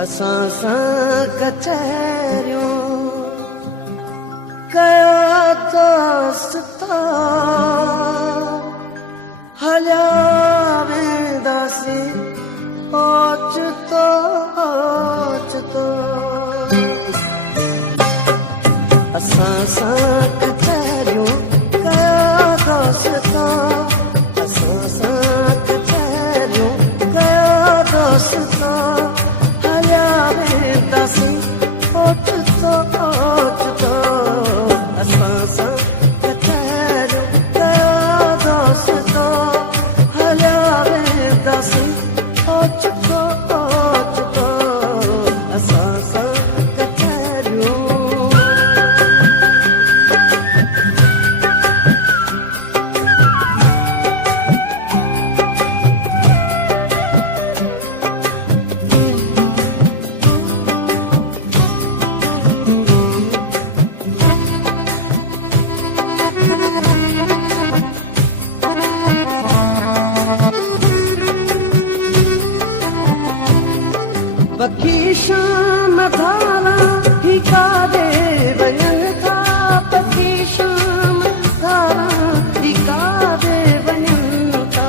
असां सां कचहरियूं कयो दोस्ता हलिया वेंदासीं ओचितो ओचितो असां सां कचहरियूं कयो दोस्ता असां सां कचहरियूं कयो दोस्ता हलिया वेंदासीं ओचितो ओचितो असां सां कचहरियूं कयो दोस्ता हलिया वेंदासीं ओचितो ओचितो असां सां कचहरियूं पखी शाम धारा ही काॾे वञनि था पखी शाम धारा ही काॾे वञनि था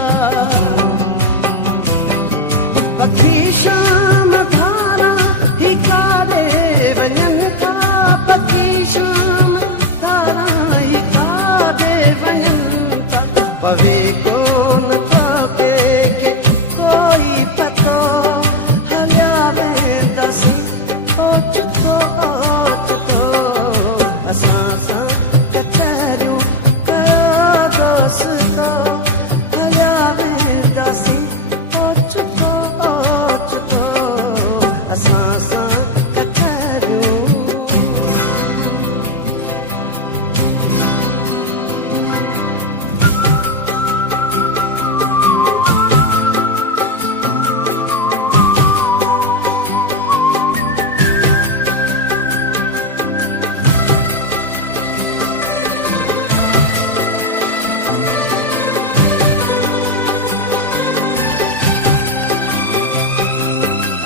पखी शाम धारा ही काॾे वञनि था पखी शाम धारा ही काॾे वञनि था पवे कोन थो कंहिंखे कोई पतो ओचितो ओचितो असां सां कचहरियूं कयो दोस्ता हलिया वेंदासीं ओचितो ओचितो असां सां कचहरियूं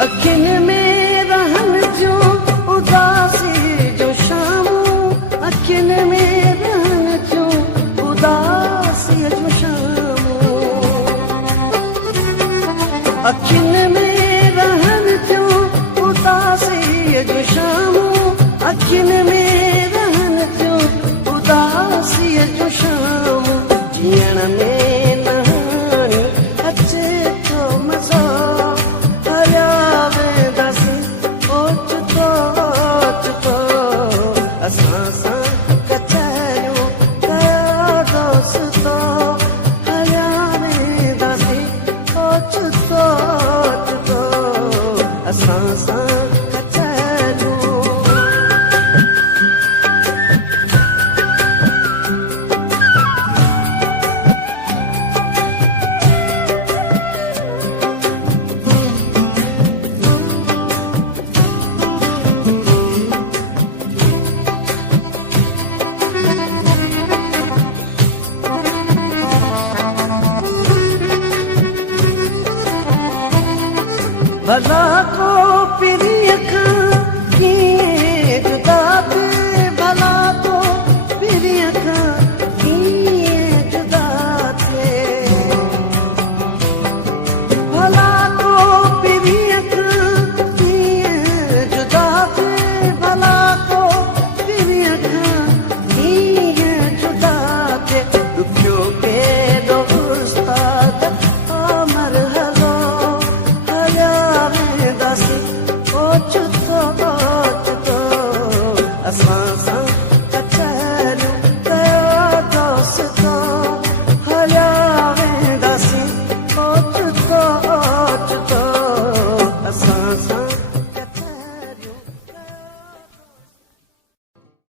अखियुनि में रहन जो उदासी जो शामूं अखियुनि में रहन जो उदासी जो शामूं अखियुनि में रहन जो उदासी जो शामूं अखियुनि में रहन जो उदासी जो शामूं जीअण में नहाणी अचे थो मज़ो असां सां कचहरियूं कयो दोस्तो हलिया वेंदासीं ओचितो ओचितो असां सां कचहरियूं भला को पिरीअ खां कीअं जुदा थिए भला को पिरीअ खां कीअं जुदा थिए भला को पिरीअ खां कीअं जुदा थिए भला को पिरीअ खां कीअं जुदा थिए ॾुखियो केॾो उस्ताद अमर हलो ओचितो